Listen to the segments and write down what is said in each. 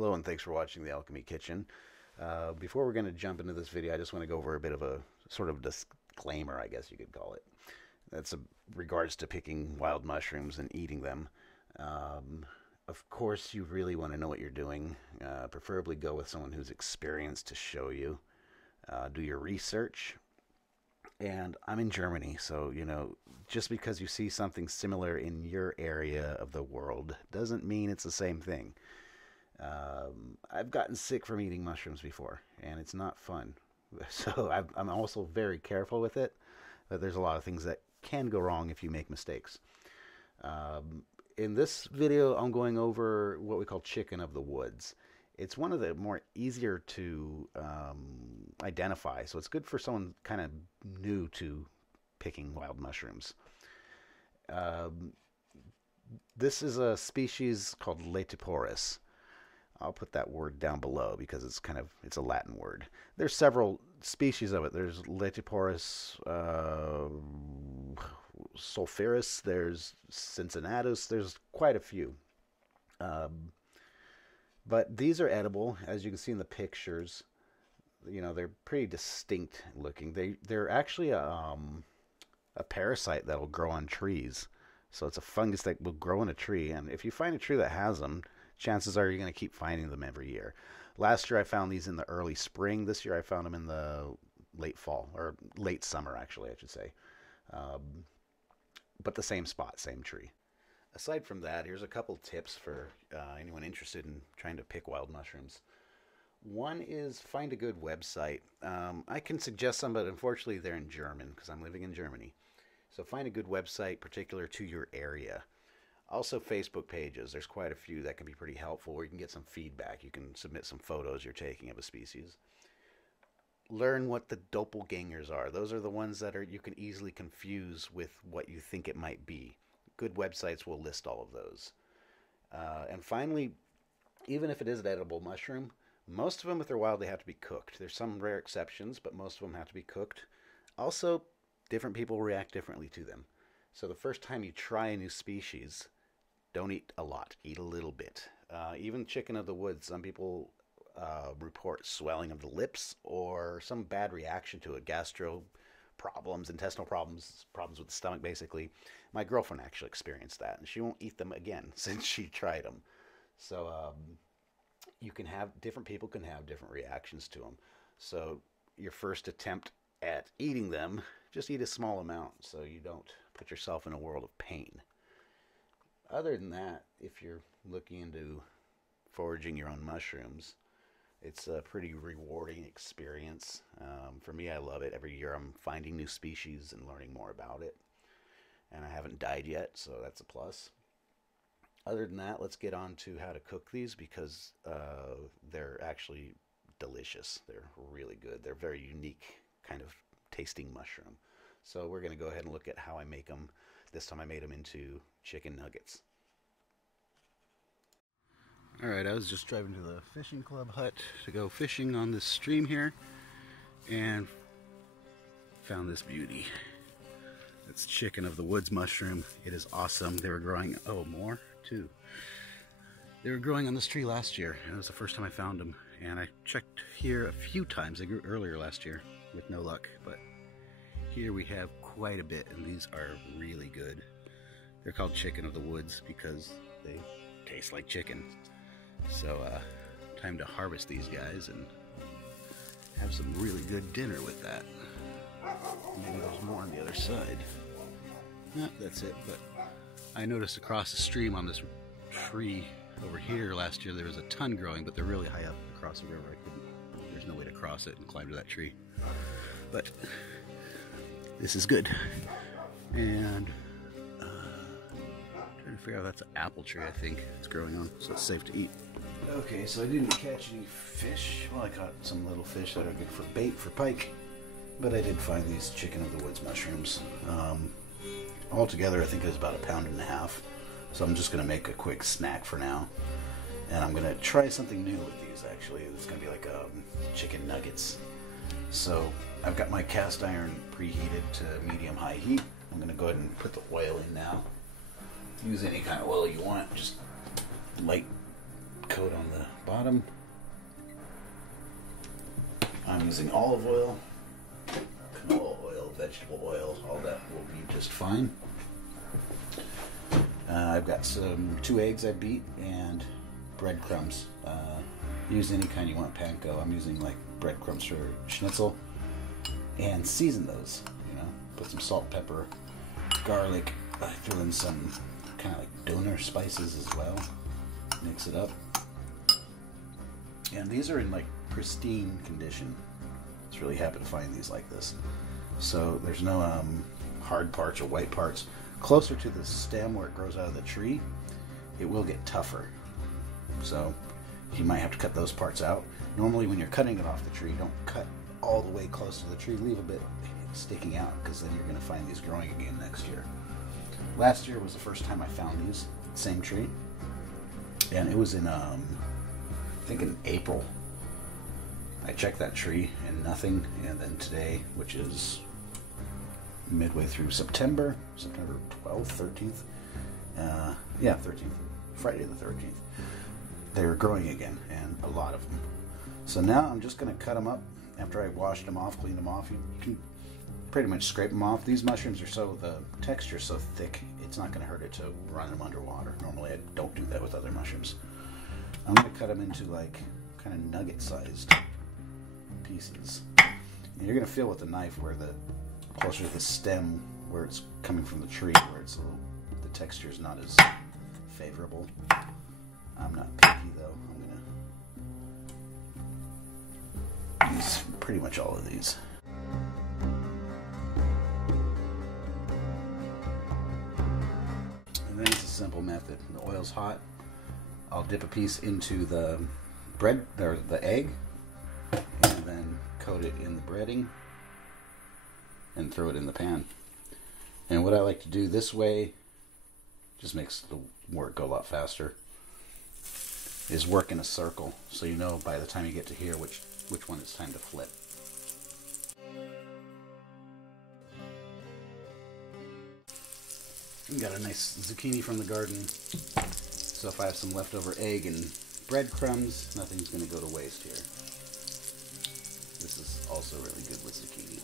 Hello and thanks for watching the Alchemy Kitchen. Before we're going to jump into this video, I just want to go over a bit of a sort of disclaimer, I guess you could call it. That's regards to picking wild mushrooms and eating them. Of course, you really want to know what you're doing. Preferably go with someone who's experienced to show you. Do your research. And I'm in Germany, so, just because you see something similar in your area of the world doesn't mean it's the same thing. I've gotten sick from eating mushrooms before, and it's not fun. So I'm also very careful with it, but there's a lot of things that can go wrong if you make mistakes. In this video, I'm going over what we call chicken of the woods. It's one of the more easier to identify, so it's good for someone kind of new to picking wild mushrooms. This is a species called Laetipotus. I'll put that word down below because it's a Latin word. There's several species of it. There's Laetiporus sulphureus, there's cincinnatus, there's quite a few. But these are edible, as you can see in the pictures. They're pretty distinct looking. They're actually a parasite that will grow on trees. So it's a fungus that will grow in a tree, and if you find a tree that has them, chances are you're going to keep finding them every year. Last year I found these in the early spring. This year I found them in the late fall, or late summer actually, I should say. But the same spot, same tree. Aside from that, here's a couple tips for anyone interested in trying to pick wild mushrooms. One is find a good website. I can suggest some, but unfortunately they're in German because I'm living in Germany. So find a good website particular to your area. Also, Facebook pages. There's quite a few that can be pretty helpful where you can get some feedback. You can submit some photos you're taking of a species. Learn what the doppelgangers are. Those are the ones that you can easily confuse with what you think it might be. Good websites will list all of those. And finally, even if it is an edible mushroom, most of them, if they're wild, they have to be cooked. There's some rare exceptions, but most of them have to be cooked. Also, different people react differently to them. So the first time you try a new species, don't eat a lot. Eat a little bit. Even chicken of the woods, some people report swelling of the lips or some bad reaction to it. Gastro problems, intestinal problems, problems with the stomach, basically. My girlfriend actually experienced that, and she won't eat them again since she tried them. So different people can have different reactions to them. So your first attempt at eating them, just eat a small amount so you don't put yourself in a world of pain. Other than that, if you're looking into foraging your own mushrooms, it's a pretty rewarding experience. For me, I love it. Every year I'm finding new species and learning more about it. And I haven't died yet, so that's a plus. Other than that, let's get on to how to cook these because they're actually delicious. They're really good. They're very unique kind of tasting mushroom. So we're going to go ahead and look at how I make them. This time I made them into chicken nuggets. Alright, I was just driving to the fishing club hut to go fishing on this stream here and found this beauty. It's chicken of the woods mushroom. It is awesome. They were growing, more too. They were growing on this tree last year, and it was the first time I found them. And I checked here a few times. They grew earlier last year with no luck, but here we have quite a bit, and these are really good. They're called chicken of the woods because they taste like chicken. So, time to harvest these guys and have some really good dinner with that. Maybe there's more on the other side. No, that's it, but I noticed across the stream on this tree over here last year there was a ton growing, but they're really high up across the river. There's no way to cross it and climb to that tree. But this is good. And trying to figure out, that's an apple tree, I think it's growing on, so it's safe to eat. Okay, so I didn't catch any fish. Well, I caught some little fish that are good for bait for pike, but I did find these chicken of the woods mushrooms. Altogether, I think it was about 1.5 pounds. So I'm just going to make a quick snack for now. And I'm going to try something new with these, actually. It's going to be like chicken nuggets. So I've got my cast iron preheated to medium-high heat. I'm going to go ahead and put the oil in now. Use any kind of oil you want, just light coat on the bottom. I'm using olive oil, canola oil, vegetable oil, all that will be just fine. I've got 2 eggs I beat and breadcrumbs. Use any kind you want, panko. I'm using like breadcrumbs for schnitzel, and season those. Put some salt, pepper, garlic. I threw in some kind of like doner spices as well. Mix it up, and these are in like pristine condition. I was really happy to find these like this. So there's no hard parts or white parts. Closer to the stem where it grows out of the tree, it will get tougher. So you might have to cut those parts out. Normally when you're cutting it off the tree, don't cut all the way close to the tree. Leave a bit sticking out, because then you're going to find these growing again next year. Last year was the first time I found these, same tree. And it was in, I think in April. I checked that tree and nothing. And then today, which is midway through September 12th, 13th. Yeah, 13th. Friday the 13th. They were growing again, and a lot of them. So now I'm just going to cut them up after I washed them off, cleaned them off. You can pretty much scrape them off. These mushrooms are the texture's so thick, it's not going to hurt it to run them underwater. Normally I don't do that with other mushrooms. I'm going to cut them into like kind of nugget-sized pieces. And you're going to feel with the knife where the closer to the stem, where it's coming from the tree, where it's the texture is not as favorable. I'm not picky though. I'm going to use pretty much all of these. And then it's a simple method. The oil's hot. I'll dip a piece into the bread or the egg, and then coat it in the breading and throw it in the pan. And what I like to do this way, just makes the work go a lot faster, is work in a circle, so you know by the time you get to here which one it's time to flip. We got a nice zucchini from the garden, so if I have some leftover egg and breadcrumbs, nothing's going to go to waste here. This is also really good with zucchini.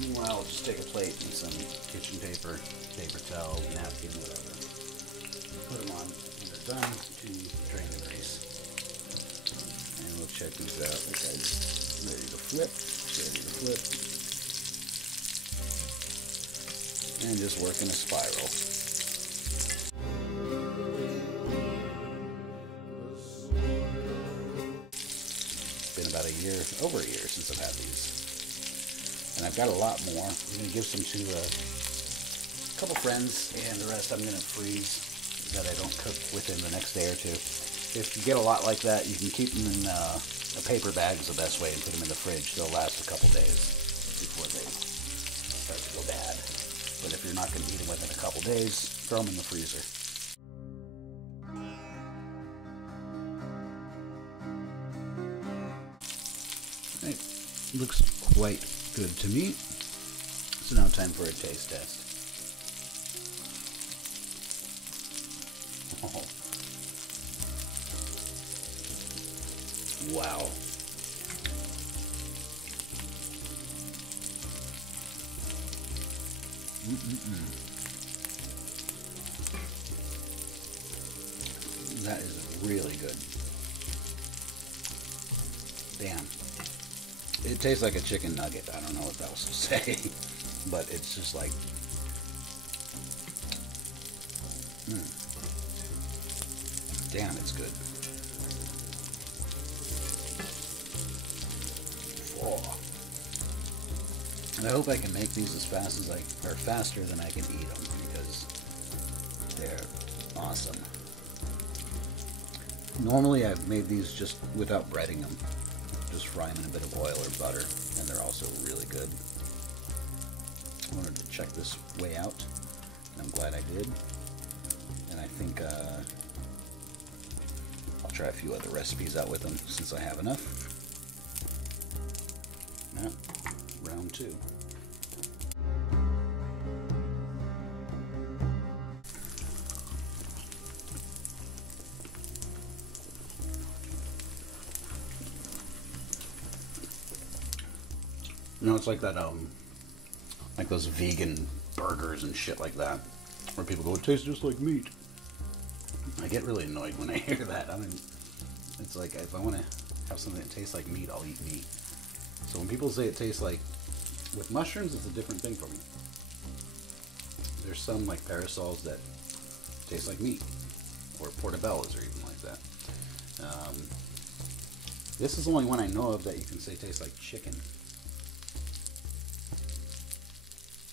Meanwhile, I'll just take a plate and some kitchen paper, paper towel, napkin, whatever. Put them on when they're done to drain the grease. And we'll check these out. That guy's ready to flip. And just work in a spiral. It's been about over a year since I've had these. And I've got a lot more. I'm going to give some to a couple friends, and the rest I'm going to freeze that I don't cook within the next day or two. If you get a lot like that, you can keep them in a paper bag is the best way, and put them in the fridge. They'll last a couple days before they start to go bad. But if you're not going to eat them within a couple days, throw them in the freezer. Right. Looks quite good to me. So now time for a taste test. Oh. Wow. That is really good. Damn. It tastes like a chicken nugget. I don't know what else to say, but it's just like, damn, it's good. Oh. And I hope I can make these as fast as or faster than I can eat them, because they're awesome. Normally I've made these just without breading them. Just fry them in a bit of oil or butter, and they're also really good. I wanted to check this way out, and I'm glad I did. And I think I'll try a few other recipes out with them since I have enough. Yeah. round 2. You know, it's like that, like those vegan burgers and shit like that, where people go, it tastes just like meat. I get really annoyed when I hear that. I mean, it's like, if I want to have something that tastes like meat, I'll eat meat. So when people say it tastes like, with mushrooms, it's a different thing for me. There's some, like parasols, that taste like meat, or portobellos, or even like that. This is the only one I know of that you can say tastes like chicken.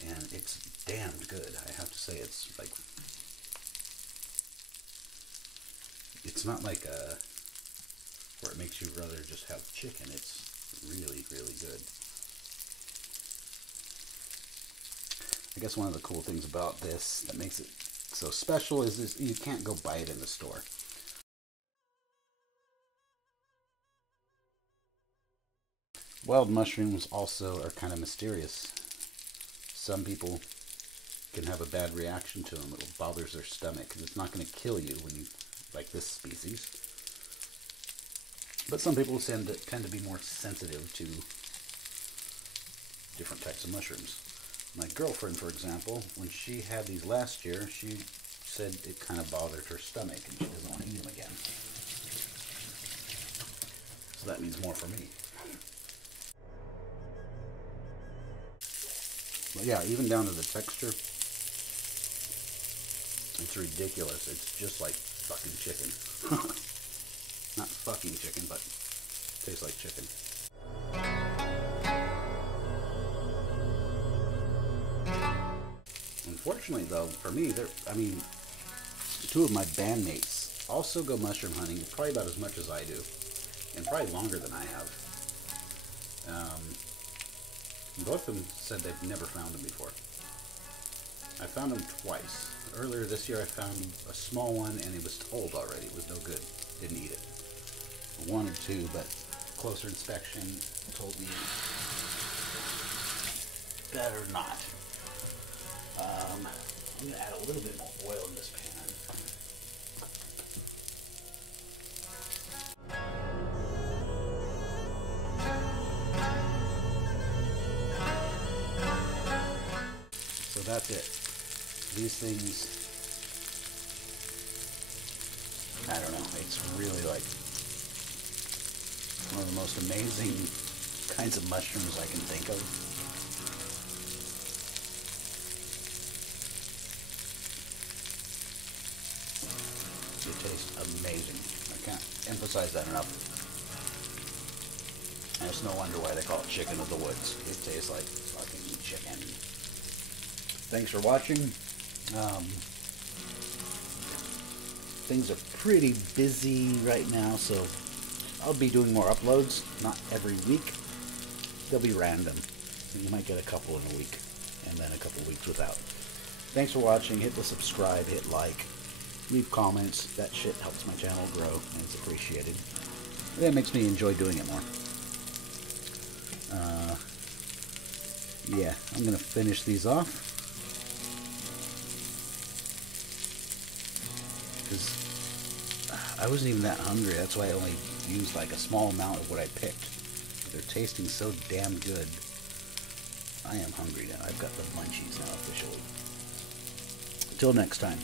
And it's damned good. I have to say, it's like, it's not like where it makes you rather just have chicken. It's really, really good. I guess one of the cool things about this that makes it so special is you can't go buy it in the store. Wild mushrooms also are kind of mysterious. Some people can have a bad reaction to them. It bothers their stomach, and it's not going to kill you when you, like this species. But some people tend to be more sensitive to different types of mushrooms. My girlfriend, for example, when she had these last year, she said it kind of bothered her stomach, and she doesn't want to eat them again. So that means more for me. But yeah, even down to the texture, it's ridiculous. It's just like fucking chicken. Not fucking chicken, but tastes like chicken. Unfortunately, though, for me, two of my bandmates also go mushroom hunting probably about as much as I do, and probably longer than I have. Both of them said they've never found them before. I found them twice. Earlier this year I found a small one, and it was old already. It was no good. Didn't eat it. I wanted to, but closer inspection told me better not. I'm going to add a little bit more oil in this pan. So that's it. These things, I don't know, it's really like one of the most amazing kinds of mushrooms I can think of. They taste amazing. I can't emphasize that enough. And it's no wonder why they call it chicken of the woods. It tastes like fucking chicken. Thanks for watching. Things are pretty busy right now, so I'll be doing more uploads, not every week. They'll be random. You might get a couple in a week, and then a couple weeks without. Thanks for watching. Hit the subscribe, hit like, leave comments. That shit helps my channel grow, and it's appreciated. And it makes me enjoy doing it more. Yeah, I'm going to finish these off. Because I wasn't even that hungry. That's why I only used like a small amount of what I picked. They're tasting so damn good. I am hungry now. I've got the munchies now officially. Until next time.